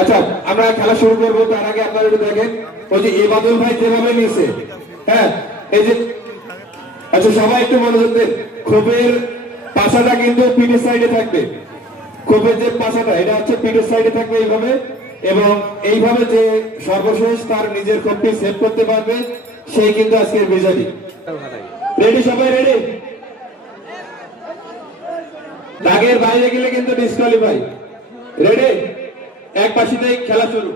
আচ্ছা আমরা খেলা শুরু করবো তার আগে আপনারা একটু দেখেন ওই যে এবাদুল ভাই যেভাবে নিয়েছে, হ্যাঁ এই যে, আচ্ছা সবাই একটু মনোযোগ দেন। খোপের পাশাটা কিন্তু পিঠের সাইডে থাকবে, খোপের যে পাশাটা এটা হচ্ছে পিঠের সাইডে থাকবে এইভাবে, এবং এইভাবে যে সর্বশেষ তার নিজের খোপটি সেভ করতে পারবে সেই কিন্তু আজকের বিজয়ী। রেডি সবাই রেডি? দাগের বাইরে গেলে কিন্তু ডিসকোয়ালিফাই। রেডি? এক পাশিতেই খেলা শুরু।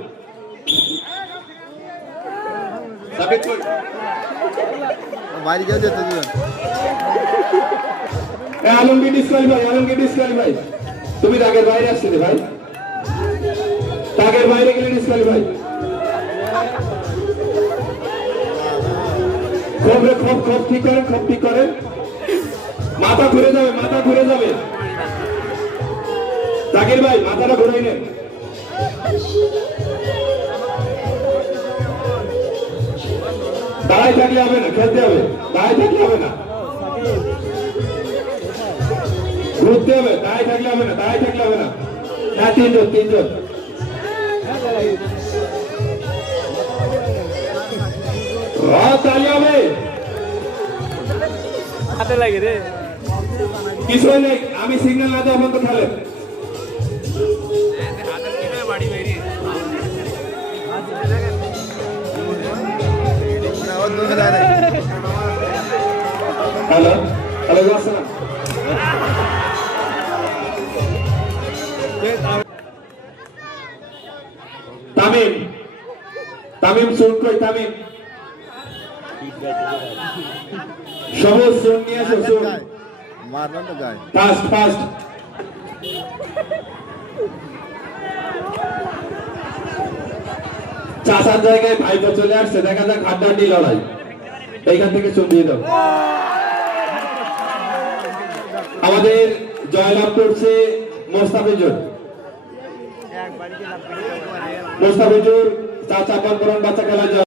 বাইরে যাও যেতে দিবেন। Alamgir disqualify, Alamgir disqualify. তুমি দাগের বাইরে আসছিলে ভাই, দাগের বাইরে গেলে ডিসকোয়ালিফাই। খোপ রে খোপ, খোপ ঠিক করেন, খোপ ঠিক করেন। মাথা ঘুরে যাবে, মাথা ঘুরে যাবে। জাকির ভাই মাথাটা ঘুরাই নেন। দাঁড়াই থাকলে হবে না, খেলতে হবে। দাঁড়াই থাকলে হবে না, ঘুরতে হবে। দাঁড়াই থাকলে হবে না, দাঁড়াই থাকলে হবে না। হ্যাঁ তিনজন, তিনজন। তালি হবে, হাতে লাগে রে, কিছুই নেই। আমি সিগন্যাল না দেওয়া পর্যন্ত খেলেন। হ্যালো হ্যালো, আসসালাম। তামিম, তামিম শুট কই? তামিম সবুজ শুট নিয়ে আসো, শুট। মারলাম তো গায়ে। Fast fast. চাষার জায়গায় ভাইটা চলে আসছে, দেখা যাক হাড্ডাহাড্ডি লড়াই। এইখান থেকে চুন দিয়ে দাও। আমাদের জয়লাভ করছে মোস্তাফিজুর। মোস্তাফিজুর চাচা পান বাচ্চা খেলা।